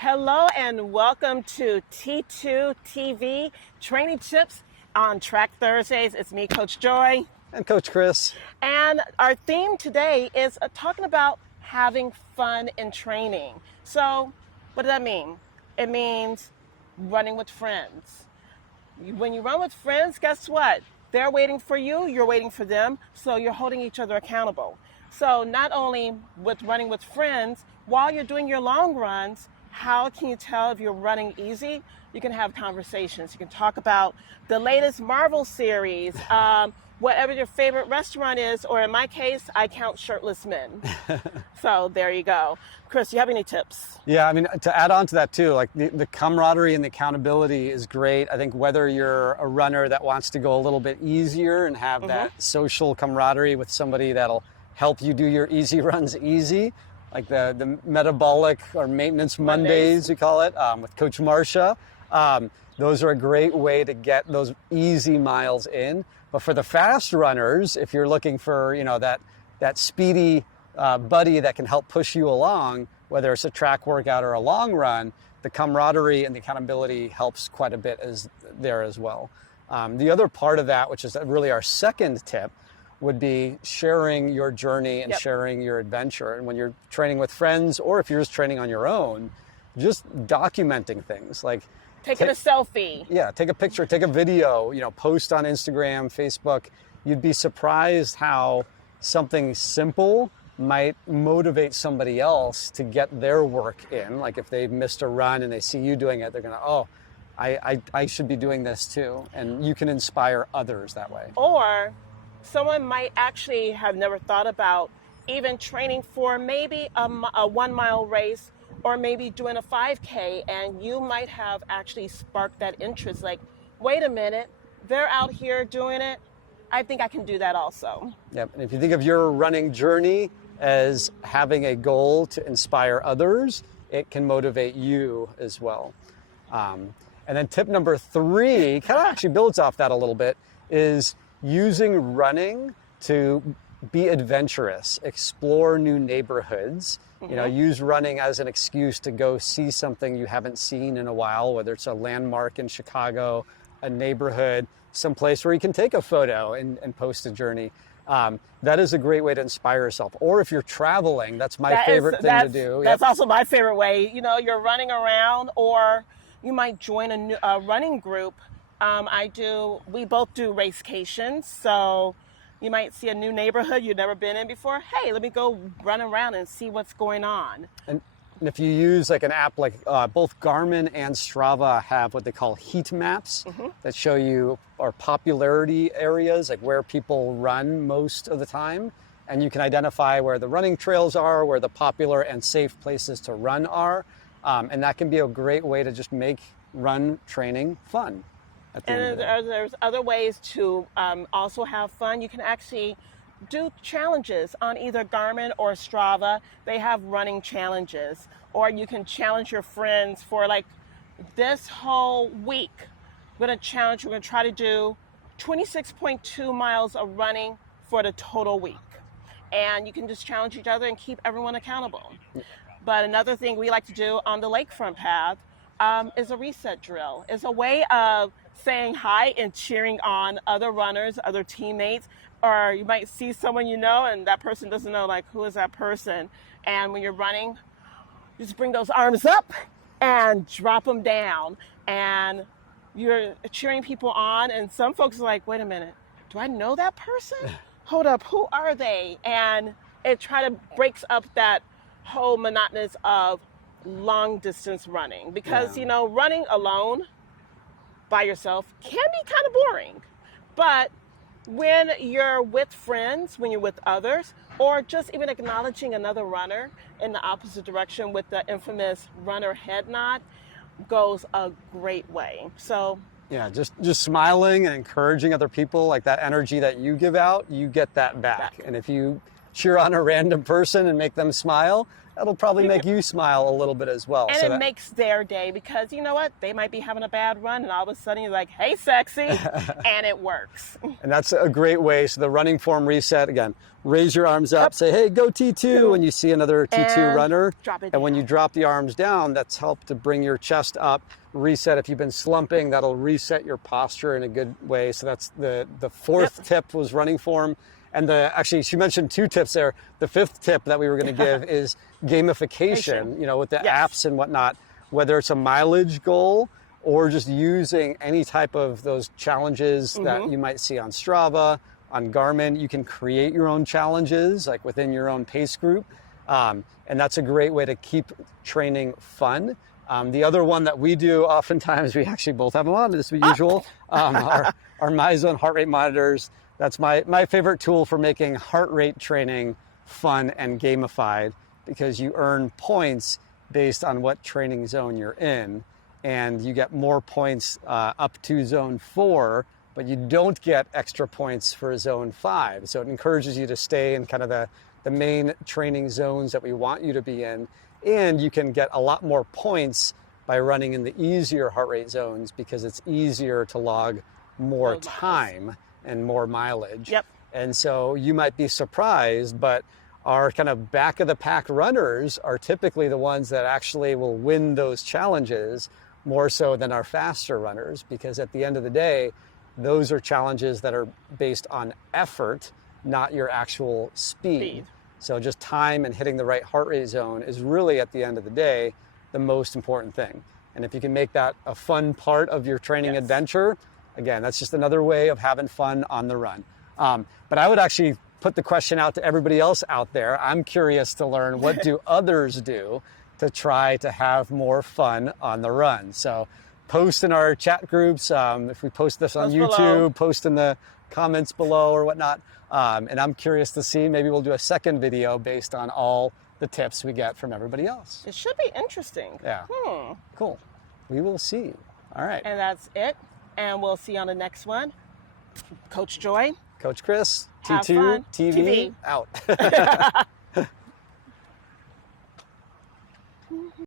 Hello and welcome to T2 TV Training Tips on Track Thursdays. It's me, Coach Joy. And Coach Chris. And our theme today is talking about having fun in training. So what does that mean? It means running with friends. When you run with friends, guess what? They're waiting for you, you're waiting for them, so you're holding each other accountable. So not only with running with friends, while you're doing your long runs, how can you tell if you're running easy? You can have conversations. You can talk about the latest Marvel series, whatever your favorite restaurant is, or in my case, I count shirtless men. So there you go. Chris, do you have any tips? Yeah, I mean, to add on to that too, like the camaraderie and the accountability is great. I think whether you're a runner that wants to go a little bit easier and have that social camaraderie with somebody that'll help you do your easy runs easy, like the metabolic or maintenance Mondays, we call it, with Coach Marcia. Those are a great way to get those easy miles in. But for the fast runners, if you're looking for, you know, that speedy buddy that can help push you along, whether it's a track workout or a long run, the camaraderie and the accountability helps quite a bit there as well. The other part of that, which is really our second tip, would be sharing your journey and sharing your adventure. And when you're training with friends, or if you're just training on your own, just documenting things like taking a selfie. Yeah, take a picture, take a video, you know, post on Instagram, Facebook. You'd be surprised how something simple might motivate somebody else to get their work in. Like if they've missed a run and they see you doing it, they're gonna, oh, I should be doing this too. And you can inspire others that way. Or someone might actually have never thought about even training for maybe a 1 mile race, or maybe doing a 5K, and you might have actually sparked that interest. Like, wait a minute, they're out here doing it. I think I can do that also. Yep. And if you think of your running journey as having a goal to inspire others, it can motivate you as well. And then tip number 3 kind of actually builds off that a little bit, is using running to be adventurous, explore new neighborhoods, you know, use running as an excuse to go see something you haven't seen in a while, whether it's a landmark in Chicago, a neighborhood, someplace where you can take a photo and post a journey. That is a great way to inspire yourself. Or if you're traveling, that's my favorite thing to do. That's also my favorite way. You know, you're running around, or you might join a running group. We both do racecations, so you might see a new neighborhood you've never been in before. Hey, let me go run around and see what's going on. And if you use like an app like both Garmin and Strava have what they call heat maps that show you our popularity areas, like where people run most of the time. And you can identify where the running trails are, where the popular and safe places to run are. And that can be a great way to just make run training fun. And there's other ways to also have fun. You can actually do challenges on either Garmin or Strava. They have running challenges. Or you can challenge your friends for, like, this whole week. We're going to try to do 26.2 miles of running for the total week. And you can just challenge each other and keep everyone accountable. But another thing we like to do on the lakefront path is a reset drill. It's a way of saying hi and cheering on other runners, other teammates, or you might see someone you know and that person doesn't know, like, who is that person? And when you're running, just bring those arms up and drop them down, and you're cheering people on. And some folks are like, wait a minute, do I know that person? Hold up, who are they? And it breaks up that whole monotonous of long distance running, because you know, running alone by yourself can be kind of boring. But when you're with friends, when you're with others, or just even acknowledging another runner in the opposite direction with the infamous runner head nod, goes a great way. So yeah, just smiling and encouraging other people, like that energy that you give out, you get that back. And if you cheer on a random person and make them smile, that'll probably make you smile a little bit as well. And so it makes their day, because you know what? They might be having a bad run, and all of a sudden you're like, hey, sexy, and it works. And that's a great way. So the running form reset, again, raise your arms up, say, hey, go T2, when you see another T2 And runner. drop it and when down. you drop the arms down, that's helped to bring your chest up, reset. If you've been slumping, that'll reset your posture in a good way. So that's the fourth tip was running form. And actually, she mentioned 2 tips there. The 5th tip that we were going to give is gamification, you know, with the apps and whatnot, whether it's a mileage goal or just using any type of those challenges that you might see on Strava, on Garmin. You can create your own challenges, like within your own pace group. And that's a great way to keep training fun. The other one that we do oftentimes, we actually both have them on as usual, our MyZone heart rate monitors. That's my favorite tool for making heart rate training fun and gamified, because you earn points based on what training zone you're in. And you get more points up to zone 4, but you don't get extra points for zone 5. So it encourages you to stay in kind of the main training zones that we want you to be in. And you can get a lot more points by running in the easier heart rate zones, because it's easier to log more time and more mileage. And so you might be surprised, but our kind of back of the pack runners are typically the ones that actually will win those challenges more so than our faster runners, because at the end of the day, those are challenges that are based on effort, not your actual speed. So just time and hitting the right heart rate zone is really, at the end of the day, the most important thing. And if you can make that a fun part of your training adventure, again, that's just another way of having fun on the run. But I would actually put the question out to everybody else out there. I'm curious to learn, what do others do to try to have more fun on the run? So post in our chat groups. If we post this on YouTube, post in the comments below or whatnot. And I'm curious to see, maybe we'll do a second video based on all the tips we get from everybody else. It should be interesting. Yeah. Cool. We will see. All right. And that's it. And we'll see you on the next one. Coach Joy. Coach Chris, Have T2 fun. TV out.